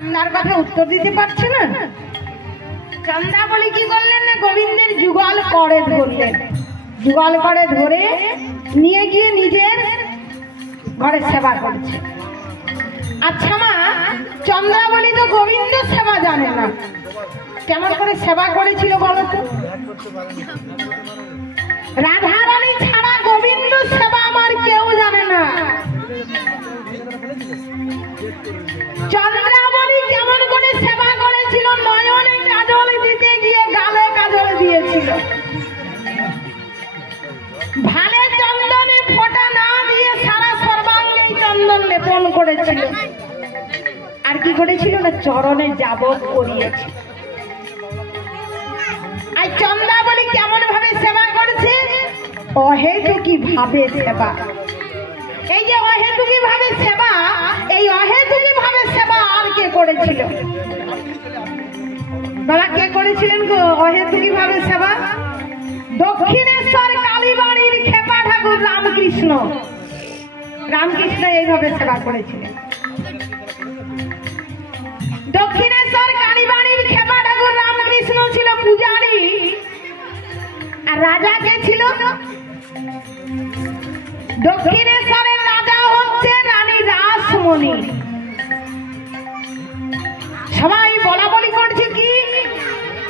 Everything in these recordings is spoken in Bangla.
চন্দার কথা উত্তর দিতে পারছে না। চন্দ্রাবলী কি করলেন না, গোবিন্দের যুগল করে ধরলেন, যুগল করে ধরে নিয়ে গিয়ে নিজের ঘরে সেবা করছে। আচ্ছা মা, চন্দ্রাবলী তো গোবিন্দ সেবা জানে না, কেমন করে সেবা করেছিল বলো তো? রাধারানী ছাড়া গোবিন্দ সেবা আমার কেউ জানে না। চন্দ্রাবলী কেমন করে সেবা করেছিল? নয়নে কাজল দিতে গিয়ে গালে কাজল দিয়েছিল, ভালে চন্দনে ফোঁটা না দিয়ে সারা সর্বাঙ্গে চন্দন লেপন করেছিল। আর কি করেছিল না, চরণে যাবত করিয়েছে। আর চন্দ্রাবলী কেমন ভাবে সেবা করেছে? অহেতুকি ভাবে সেবা। এই যে অহেতুকি ভাবে সেবা, এই অহেতুকি ভাবে সেবা আর কে করেছিল? বাবা কে করেছিলেন গো অহেতুকি ভাবে সেবা? দক্ষিণেশ্বর কালীবাড়ির খেপা ঠাকুর রামকৃষ্ণ। রামকৃষ্ণ এইভাবে সেবা করেছিলেন। দক্ষিণেশ্বর কালীবাড়ির খেপা ঠাকুর রামকৃষ্ণ ছিল পূজারী, আর রাজা কে ছিল? দক্ষিণেশ্বরের রাজা হচ্ছে রানী রাসমণি। সবাই বলা বলি করছে কি,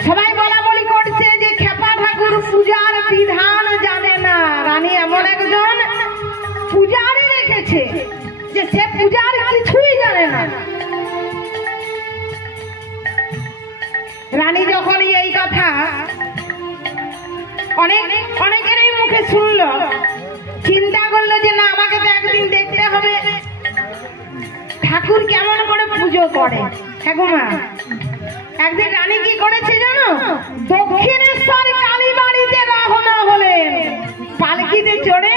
সবাই বলা বলি করছে যে খেপা ঠাকুর পূজার বিধান জানে না। রানী এমন একজন পূজারী রেখেছে যে সে পূজার কিছুই জানে না। রানী যখন এই কথা অনেকেরই মুখে শুনলো, চিন্তা করলো যে না, আমাকে তো একদিন দেখতে হবে ঠাকুর কেমন করে পুজো করে। হ্যাঁ গো মা, একদিন রানী কি করেছে জানো? দক্ষিণেশ্বর কালীবাড়িতে রওনা হলেন, পালকিতে চড়ে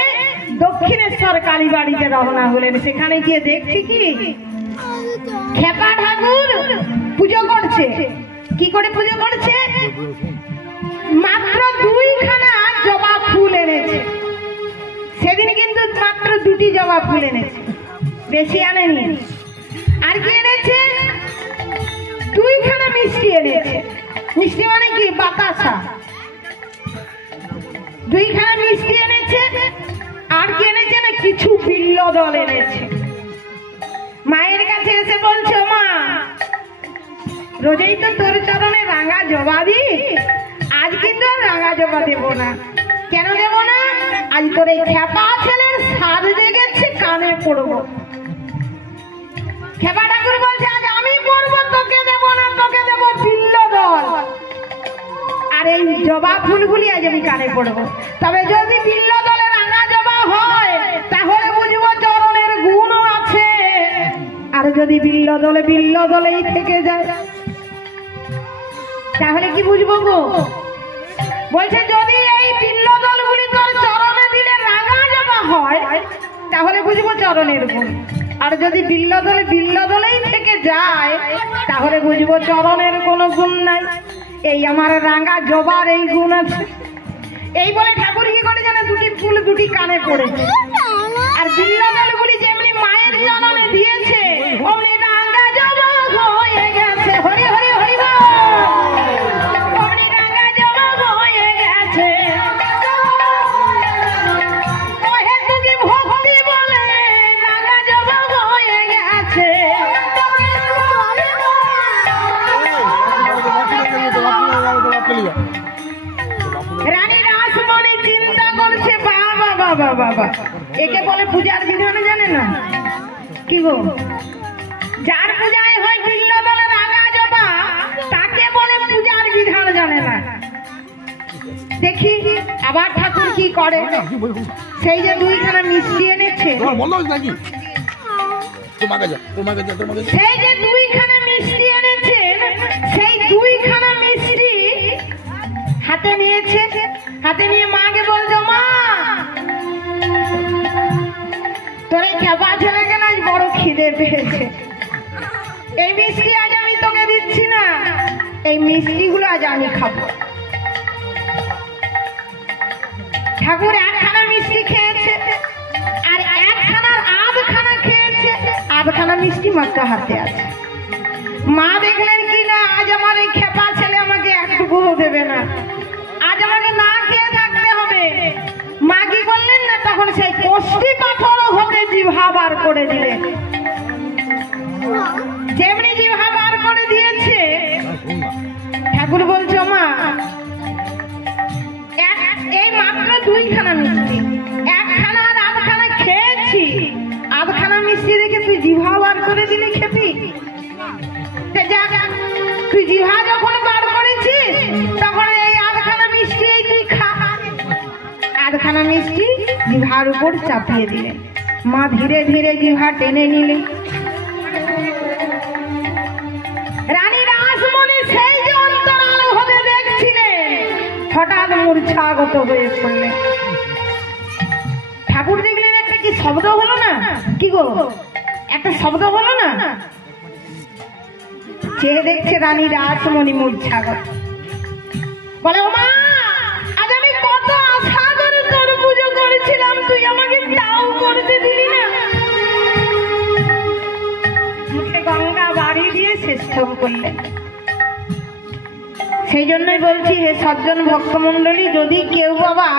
দক্ষিণেশ্বর কালীবাড়িতে রওনা হলেন। সেখানে গিয়ে দেখছি কি, খেপা ঠাকুর পুজো করছে। কি করে পুজো করছে? মাত্র 2খানা জবা ফুল এনেছে। সেদিন কিন্তু মাত্র 2টি জবা ফুল এনেছে, বেশি আনেনি। আর কি এনেছে? 2খানা মিষ্টি এনেছে। মিষ্টি মানে কি? বাতাসা। 2খানা মিষ্টি এনেছে। আর কি এনেছে না, কিছু বিল্ল দল এনেছে। মায়ের কাছে এসে বলছে, মা রোজই তো তোর চরণে রাঙা জবা দি, আজ কিন্তু আর রাঙা জবা দেবো না। কেন দেবো না? আজ তোর এই খেপা ছেলের সাজ জেগেছে, কানে পড়বো। খেপা ঠাকুর বলছে, আজ আমি পড়বো, তোকে দেবো না, তোকে দেবো বিল্ল দল। আর এই জবা ফুলগুলি আজ আমি কানে পড়বো। তবে যদি বিল্ল দলে রাঙা জবা হয়, তাহলে বুঝবো চরণের গুণও আছে। আর যদি বিল্ল দলেই থেকে যায়, তাহলে কি বুঝবো গো? বলছে যদি এই বিল্ল দলগুলি তোর চরণে দিলে রাঙা জবা হয়, তাহলে বুঝবো চরণের গুণ। আর যদি বিল্ল দলেই থেকে যায়, তাহলে বুঝবো চরণের কোনো গুণ নাই। এই আমার রাঙা জবার এই গুণ আছে। এই বলে ঠাকুর কি করে জানে? 2টি ফুল 2টি কানে পড়েছে। আর বিল্ল দলগুলি যেমনি মায়ের চরণে দিয়েছে, অমনি রাঙা জবা হয়ে গেছে। হরি হরি হরি বল। অমনি রাঙা জবা হয়ে গেছে। অহেতুকি ভক্তি বলে রাঙা জবা হয়ে গেছে। রানী রাসমণি চিন্তা করছে, বাবা বাবা বাবা, একে বলে পূজার বিধান জানে না। কি গো, যার পূজায় হয় বিল্ল দলে রাঙা জবা, তাকে বলে পূজার বিধান জানে না। দেখি আবার ঠাকুর কি করে। সেই যে 2খানা মিষ্টি এনেছে, সেই যে 2খানা মিষ্টি এনেছেন, সেই 2খানা মিষ্টি হাতে নিয়েছে। হাতে নিয়ে মাকে বলছো, মা তোর এই খেপা ছেলেকে না বড় খিদে পেয়েছে, এই মিষ্টি আজ আমি তোকে দিচ্ছি না, এই মিষ্টিগুলো আজ আমি খাবো। ঠাকুর 1খানা মিষ্টি খেয়েছে, আর 1খানার আধখানা খেয়েছে, আধখানা মিষ্টি মাত্র হাতে আছে। মা দেখলেন কি না, আজ আমার এই খেপা ছেলে আমাকে একটুকুও দেবে না, আজ আমাকে না খেয়ে থাকতে হবে। মা কি করলেন না, তখন সেই কষ্টি পাথর হতে জিভা বার করে দিলেন। যেমনি জিভা বার করে দিয়েছে, ঠাকুর বলছো মা এই মাত্র 2খানা মিষ্টি, 1খানা আর আধখানা খেয়েছি, আধখানা মিষ্টি রেখে তুই জিভা বার করে দিলি খেপি? তুই জিভা যখন বার করেছিস তখন এই আধখানা মিষ্টি তুই খা। আধখানা মিষ্টি জিভার উপর চাপিয়ে দিলেন। মা ধীরে ধীরে জিভা টেনে নিলেন। রানী রাসমণি সেই যে অন্তরাল হতে দেখছিলেন, হঠাৎ মূর্ছাগত হয়ে পড়লেন। ঠাকুর দেখলেন একটা কি শব্দ হলো না, কি গো একটা শব্দ হলো না, চেয়ে দেখছে রানী রাসমণি মূর্ছাগত। বলে ও মা, আজ আমি কত আশা করে তোর পুজো করেছিলাম, তুই আমাকে তাও করতে দিলি না। মুখে গঙ্গা বাড়ি দিয়ে শ্রেষ্ঠ করলেন। সেই জন্যই বলছি হে সজ্জন ভক্তমণ্ডলী, যদি কেউ বাবা